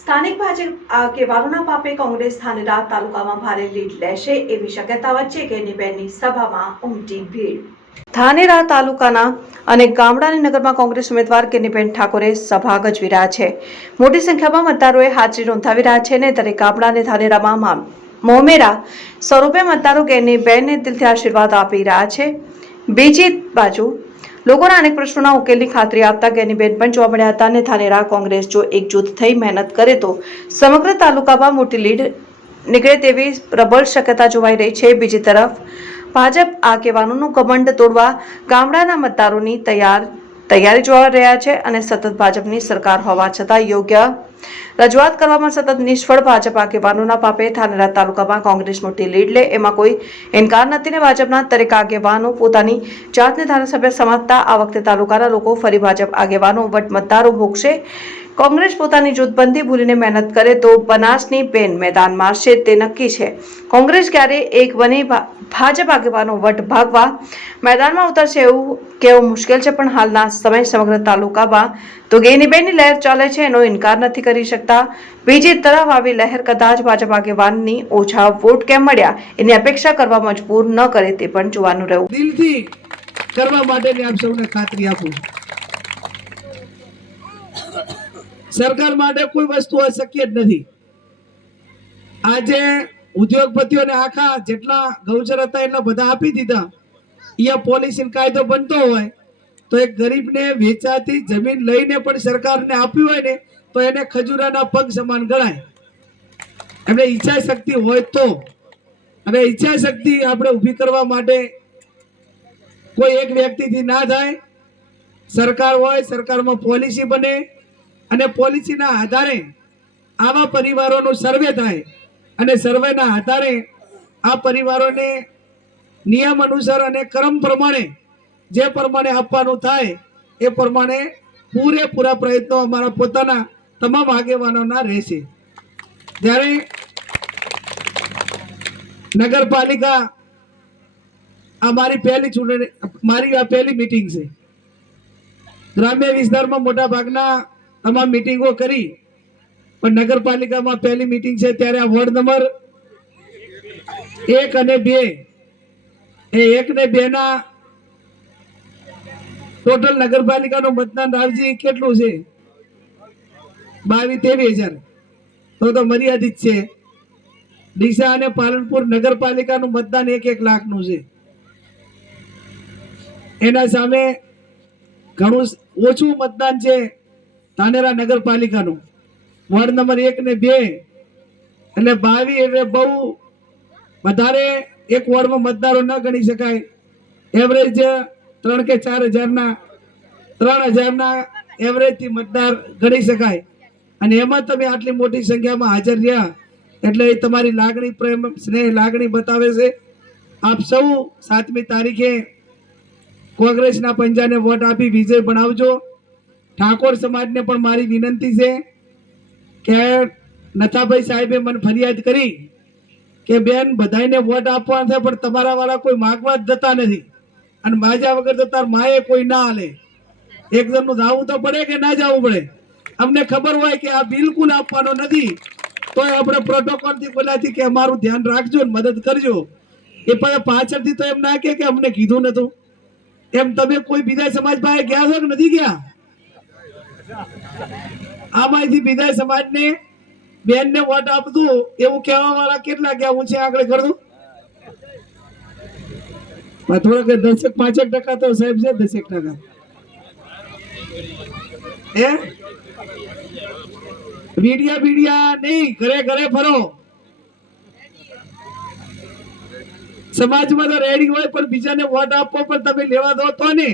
સ્થાનિક ભાજપ આગેવાનોના પાપે કોંગ્રેસ થાનેરા તાલુકામાં ભારે લીડ લેશે એવી શક્યતા વચ્ચે કેનીબેનની સભામાં ઉમટી ભીડ. થાનેરા તાલુકાના અને ગામડાની નગરમાં કોંગ્રેસ ઉમેદવાર કેનીબેન ઠાકોરે સભા ગજવી રહ્યા છે. મોટી સંખ્યામાં મતદારોએ હાજરી નોંધાવી રહ્યા છે ને ત્યારે ગામડા અને ધાનેરામાં મોમેરા સ્વરૂપે મતદારો કેનીબેનને દિલથી આશીર્વાદ આપી રહ્યા છે. બીજી બાજુ લોકોના અનેક પ્રશ્નોના ઉકેલની ખાતરી આપતા ગેનીબેન પણ જોવા મળ્યા હતા અને ધાનેરા કોંગ્રેસ જો એકજૂથ થઈ મહેનત કરે તો સમગ્ર તાલુકામાં મોટી લીડ નીકળે તેવી પ્રબળ શક્યતા જોવાઈ રહી છે. બીજી તરફ, ભાજપ આગેવાનોનું કમંડ તોડવા ગામડાના મતદારોની તૈયાર તૈયારી જોવા રહ્યા છે અને સતત ભાજપની સરકાર હોવા છતાં યોગ્ય રજૂઆત કરવામાં સતત નિષ્ફળ ભાજપ આગેવાનોના પાપે થાનેરા તાલુકામાં કોંગ્રેસ મોટી લીડ લે. એમાં કોઈ ઇનકાર નથી ને ભાજપના દરેક આગેવાનો પોતાની જાતને ધારાસભ્ય સમજતા આ વખતે તાલુકાના લોકો ફરી ભાજપ આગેવાનો વટ મતદારો ભોગશે. કોંગ્રેસ પોતાની જૂથબંધી ભૂલીને મહેનત કરે તો બનાસની પેન મેદાન મારશે તે નક્કી છે. કોંગ્રેસ ક્યારે એક બની ભાજપ આગેવાનો વટ ભાગવા? મેદાનમાં ઉતરશે એવું કહેવું મુશ્કેલ છે, પણ હાલના સમય સમગ્ર તાલુકામાં તો ગેનીબેનની લહેર ચાલે છે, એનો ઇનકાર નથી કરી શકતા. બીજી તરફ આવી લહેર કદાચ ભાજપ આગેવાનની ઓછા વોટ કેમ મળ્યા? એની અપેક્ષા કરવા મજબૂર ન કરે તે પણ જોવાનું રહ્યું. દિલથી કરવા માટેની આપ સૌને ખાતરી આપું છું. સરકાર માટે કોઈ વસ્તુ અશક્ય જ નથી. આજે ઉદ્યોગપતિઓને આખા જેટલા ગૌચર હતા એટલા બધા આપી દીધા. અહીંયા પોલિસી કાયદો બનતો હોય, તો એક ગરીબને વેચાતી જમીન લઈને પણ સરકારને આપી હોય ને, તો એને ખજૂરાના પગ સમાન ગણાય. એમને ઈચ્છા શક્તિ હોય તો. અને ઈચ્છા શક્તિ આપણે ઊભી કરવા માટે કોઈ એક વ્યક્તિથી ના થાય. સરકાર હોય, સરકારમાં પોલિસી બને. અને પોલિસીના આધારે આવા પરિવારોનો સર્વે થાય અને સર્વેના આધારે આ પરિવારોને નિયમ અનુસાર અને ક્રમ પ્રમાણે જે પ્રમાણે આપવાનું થાય એ પ્રમાણે પૂરેપૂરા પ્રયત્નો અમારા પોતાના તમામ આગેવાનોના રહેશે. જ્યારે નગરપાલિકા આ મારી પહેલી ચૂંટણી, મારી આ પહેલી મિટિંગ છે. ગ્રામ્ય વિસ્તારમાં મોટા ભાગના તમામ મીટિંગો કરી. પણ નગરપાલિકામાં પહેલી મીટિંગ છે ત્યારે આ વોર્ડ નંબર એક અને બે. એ એક ને બે ના ટોટલ નગરપાલિકાનું મતદાન રાવજી કેટલું છે? બાવીસ ત્રેવીસ હજાર. તો તો મર્યાદિત છે. ડીસા અને પાલનપુર નગરપાલિકાનું મતદાન એક એક લાખનું છે. એના સામે ઘણું ઓછું મતદાન છે. ધાનેરા નગરપાલિકાનું. વોર્ડ નંબર એક ને બે. એટલે બાવી એટલે બહુ વધારે એક વોર્ડમાં મતદારો ન ગણી શકાય. એવરેજ ત્રણ કે ચાર હજારના, ત્રણ હજારના એવરેજથી મતદાર ગણી શકાય. અને એમાં તમે આટલી મોટી સંખ્યામાં હાજર રહ્યા, એટલે એ તમારી લાગણી પ્રેમ, સ્નેહ, લાગણી બતાવે છે. આપ સૌ સાતમી તારીખે કોંગ્રેસના પંજાને વોટ આપી વિજય બનાવજો. ઠાકોર સમાજને પણ મારી વિનંતી છે કે નથાભાઈ સાહેબે મને ફરિયાદ કરી કે બેન બધાને વોટ આપવા છે, પણ તમારા વાળા કોઈ માગવા જ જતા નથી. અને માજા વગર તો તાર માએ કોઈ ના હાલે. એક જણનું જાવું તો પડે કે ના જવું પડે? અમને ખબર હોય કે આ બિલકુલ આપવાનો નથી. તો આપણે પ્રોટોકોલથી બોલાથી કે અમારું ધ્યાન રાખજો ને મદદ કરજો. એ પછી પાછળથી તો એમ ના કે અમને કીધું નતું. એમ તમે કોઈ બીજા સમાજ પાસે ગયા છો કે નથી ગયા? આમાંથી બીજા સમાજને બેનને વોટ આપતું એવું કહેવા વાળા કેટલા ગયા? હું છે આગળ કર દઉં? થોડાક દસેક, પાંચેક ટકા તો સાહેબ છે, દસેક ટકા. હે? મીડિયા બીડિયા નહીં, ઘરે ઘરે ફરો. સમાજમાં તો રેડી હોય, પણ બીજાને વોટ આપવો પણ તમે લેવા દો તો ને.